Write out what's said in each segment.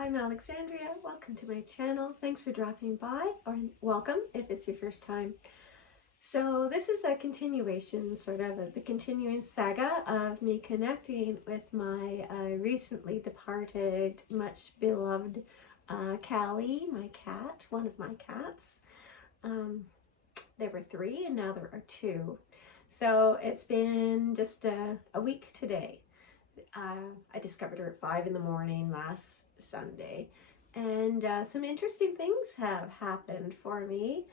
I'm Alexandria. Welcome to my channel. Thanks for dropping by, or welcome if it's your first time. So this is a continuation, sort of the continuing saga of me connecting with my recently departed, much beloved Callie, my cat, one of my cats. There were 3 and now there are 2. So it's been just a week today. I discovered her at 5 in the morning last Sunday, and some interesting things have happened for me.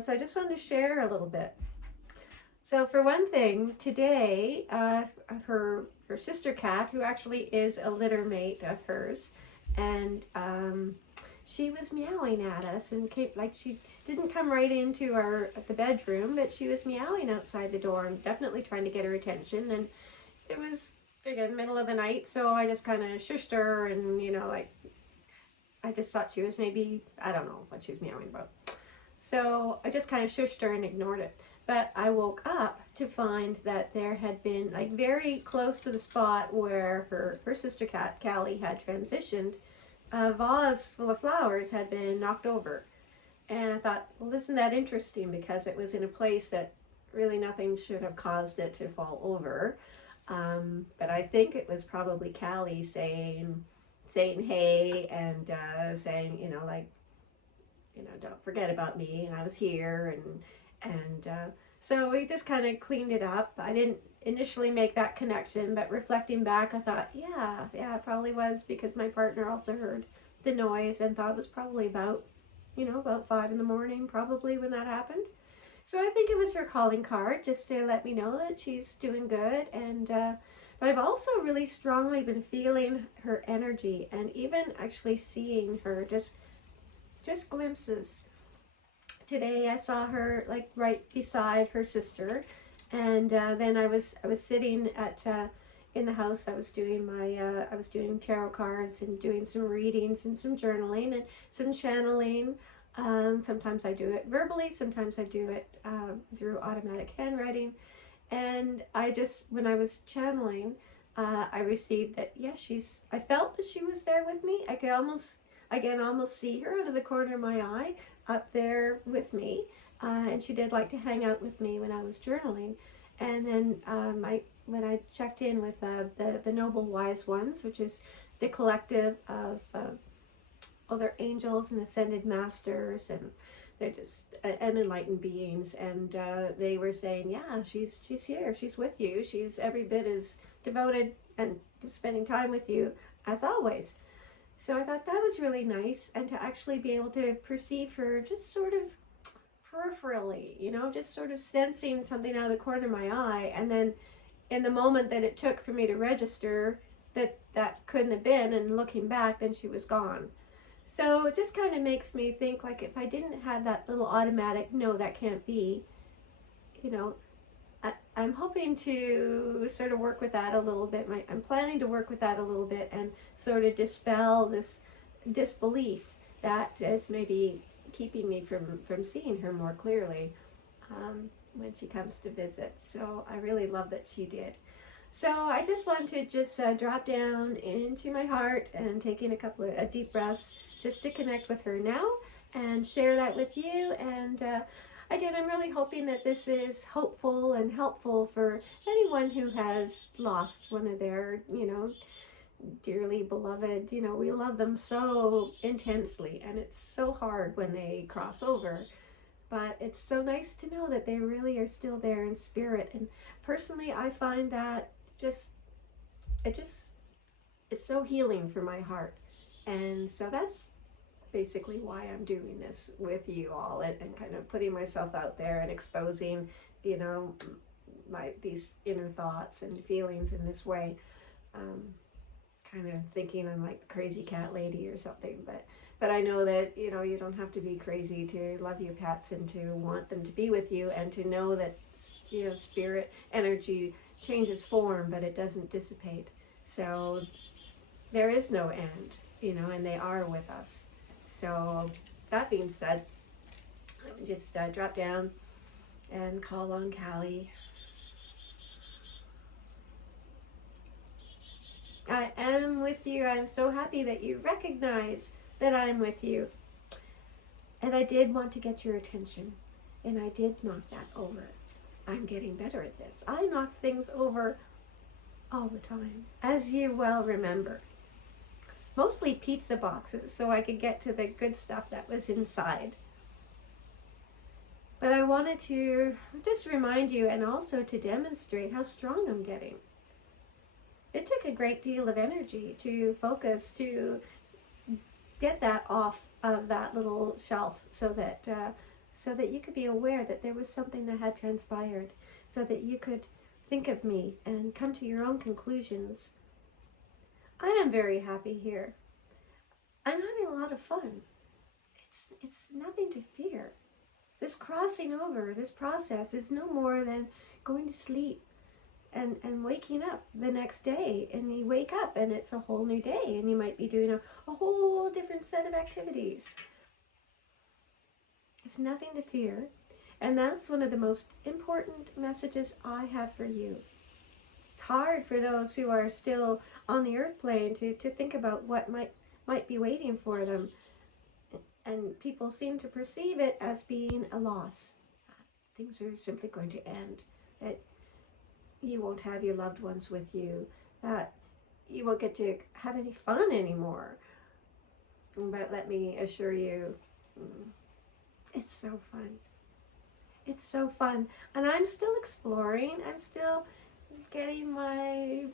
So I just wanted to share a little bit. So for one thing, today her sister cat, who actually is a litter mate of hers, and she was meowing at us and came, like, she didn't come right into the bedroom, but she was meowing outside the door and definitely trying to get her attention. And it was, again, middle of the night, so I just kind of shushed her, and like, I just thought she was maybe, I don't know what she was meowing about. So I just kind of shushed her and ignored it. But I woke up to find that there had been, like, very close to the spot where her sister cat, Callie, had transitioned, a vase full of flowers had been knocked over. And I thought, well, isn't that interesting, because it was in a place that really nothing should have caused it to fall over. But I think it was probably Callie saying hey, and saying, like, don't forget about me, and I was here, and so we just kind of cleaned it up. I didn't initially make that connection, but reflecting back, I thought, yeah, it probably was, because my partner also heard the noise and thought it was probably about 5 in the morning, probably, when that happened. So I think it was her calling card, just to let me know that she's doing good. And but I've also really strongly been feeling her energy, and even actually seeing her, just glimpses. Today I saw her, like, right beside her sister, and then I was sitting in the house. I was doing tarot cards and doing some readings and some journaling and some channeling. Sometimes I do it verbally, sometimes I do it through automatic handwriting. And when I was channeling, I received that, yes, I felt that she was there with me. I can almost see her out of the corner of my eye, up there with me. And she did like to hang out with me when I was journaling. And then when I checked in with the Noble Wise Ones, which is the collective of other angels and ascended masters, and they're just and enlightened beings, and they were saying, yeah, she's here, she's with you, she's every bit as devoted and spending time with you as always. So I thought that was really nice, and to actually be able to perceive her just sort of peripherally, just sort of sensing something out of the corner of my eye, and then in the moment that it took for me to register that couldn't have been, and looking back, then she was gone. So it just kind of makes me think, like, if I didn't have that little automatic, no, that can't be, I'm hoping to sort of work with that a little bit. I'm planning to work with that a little bit, and sort of dispel this disbelief that is maybe keeping me from seeing her more clearly when she comes to visit. So I really love that she did. So I just want to just drop down into my heart and take in a couple of deep breaths, just to connect with her now and share that with you. And again, I'm really hoping that this is hopeful and helpful for anyone who has lost one of their, dearly beloved. We love them so intensely, and it's so hard when they cross over. But it's so nice to know that they really are still there in spirit. And personally, I find that it's so healing for my heart. And so that's basically why I'm doing this with you all, and kind of putting myself out there and exposing, these inner thoughts and feelings in this way. Kind of thinking I'm like the crazy cat lady or something, but I know that you don't have to be crazy to love your pets and to want them to be with you, and to know that spirit energy changes form, but it doesn't dissipate. So there is no end, and they are with us. So that being said, let me just drop down and call on Callie. I am with you. I'm so happy that you recognize that I'm with you. And I did want to get your attention, and I did knock that over. I'm getting better at this. I knock things over all the time, as you well remember. Mostly pizza boxes, so I could get to the good stuff that was inside. But I wanted to just remind you, and also to demonstrate how strong I'm getting. It took a great deal of energy to focus, to get that off of that little shelf, so that you could be aware that there was something that had transpired, so that you could think of me and come to your own conclusions. I am very happy here. I'm having a lot of fun. It's nothing to fear. This crossing over, this process is no more than going to sleep and waking up the next day, and you wake up and it's a whole new day, and you might be doing a whole different set of activities. It's nothing to fear, and that's one of the most important messages I have for you. It's hard for those who are still on the earth plane to think about what might be waiting for them, and people seem to perceive it as being a loss. Things are simply going to end, that you won't have your loved ones with you, that you won't get to have any fun anymore. But let me assure you, it's so fun. It's so fun. And I'm still exploring. I'm still getting my,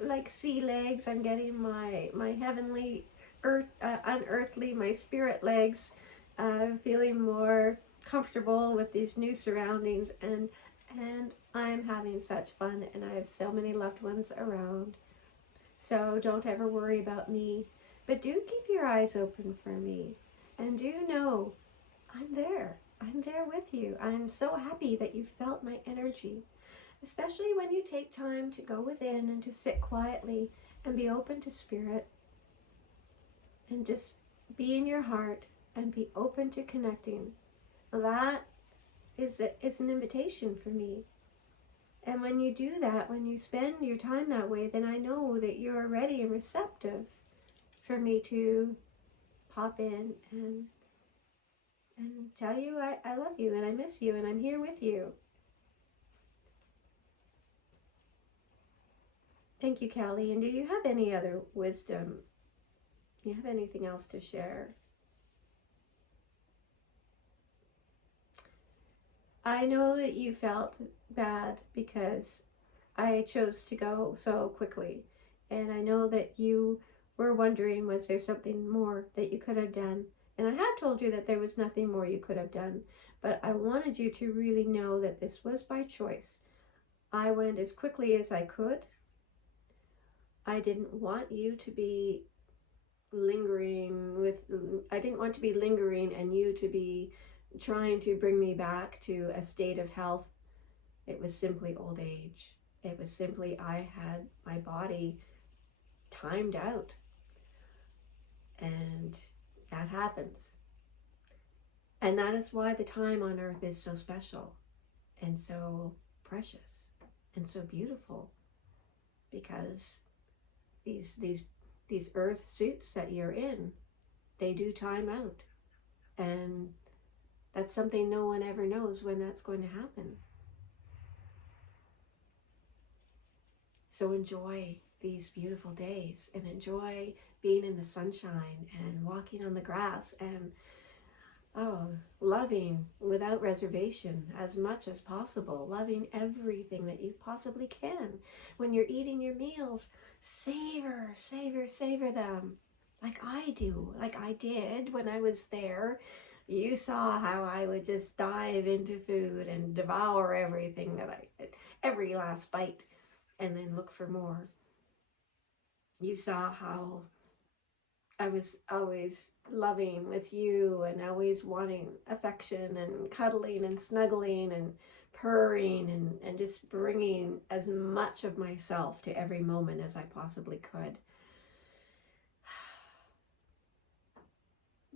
like sea legs. I'm getting my heavenly, unearthly, my spirit legs. Feeling more comfortable with these new surroundings, and I'm having such fun, and I have so many loved ones around. So don't ever worry about me, but do keep your eyes open for me, and do know I'm there. I'm there with you. I'm so happy that you felt my energy, especially when you take time to go within and to sit quietly and be open to spirit, and just be in your heart and be open to connecting. That is an invitation for me. And when you do that, when you spend your time that way, then I know that you're ready and receptive for me to pop in and tell you I love you and I miss you and I'm here with you. Thank you, Callie. And do you have any other wisdom? Do you have anything else to share? I know that you felt bad because I chose to go so quickly. And I know that you were wondering, was there something more that you could have done? And I had told you that there was nothing more you could have done. But I wanted you to really know that this was by choice. I went as quickly as I could. I didn't want you to be I didn't want to be lingering and you to be trying to bring me back to a state of health. It was simply old age. It was simply I had my body timed out, and that happens. And that is why the time on earth is so special and so precious and so beautiful, because these earth suits that you're in, they do time out, and that's something no one ever knows when that's going to happen. So enjoy these beautiful days and enjoy being in the sunshine and walking on the grass and loving without reservation as much as possible, loving everything that you possibly can. When you're eating your meals, savor, savor, savor them like I do, like I did when I was there. You saw how I would just dive into food and devour everything every last bite, and then look for more. You saw how I was always loving with you and always wanting affection and cuddling and snuggling and purring and just bringing as much of myself to every moment as I possibly could.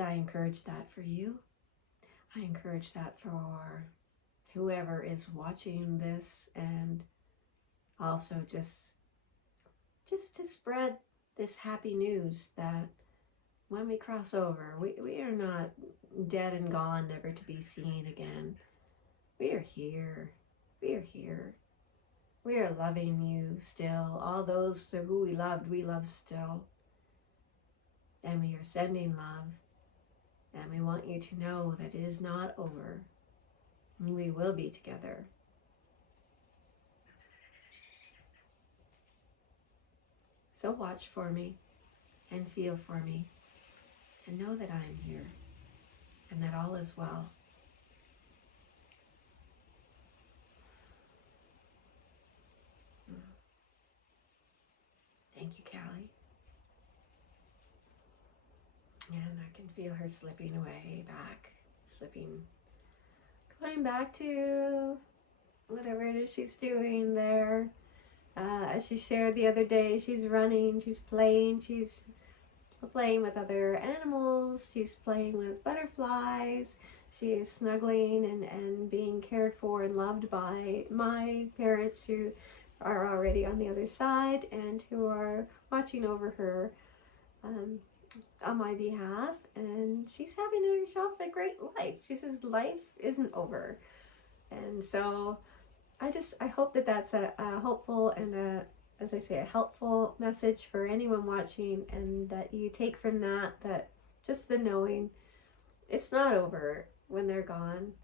I encourage that for you. I encourage that for whoever is watching this, and also just just to spread this happy news that when we cross over, we are not dead and gone, never to be seen again. We are here. We are here. We are loving you still. All those to who we love still. And we are sending love. And we want you to know that it is not over. We will be together. So watch for me and feel for me and know that I am here and that all is well. Thank you, Callie. And I can feel her slipping away back, going back to whatever it is she's doing there. As she shared the other day, she's running, she's playing with other animals, she's playing with butterflies, she is snuggling and being cared for and loved by my parents who are already on the other side and who are watching over her on my behalf. And she's having herself a great life. She says life isn't over. And so I hope that that's a hopeful and as I say, a helpful message for anyone watching, and that you take from that just the knowing it's not over when they're gone.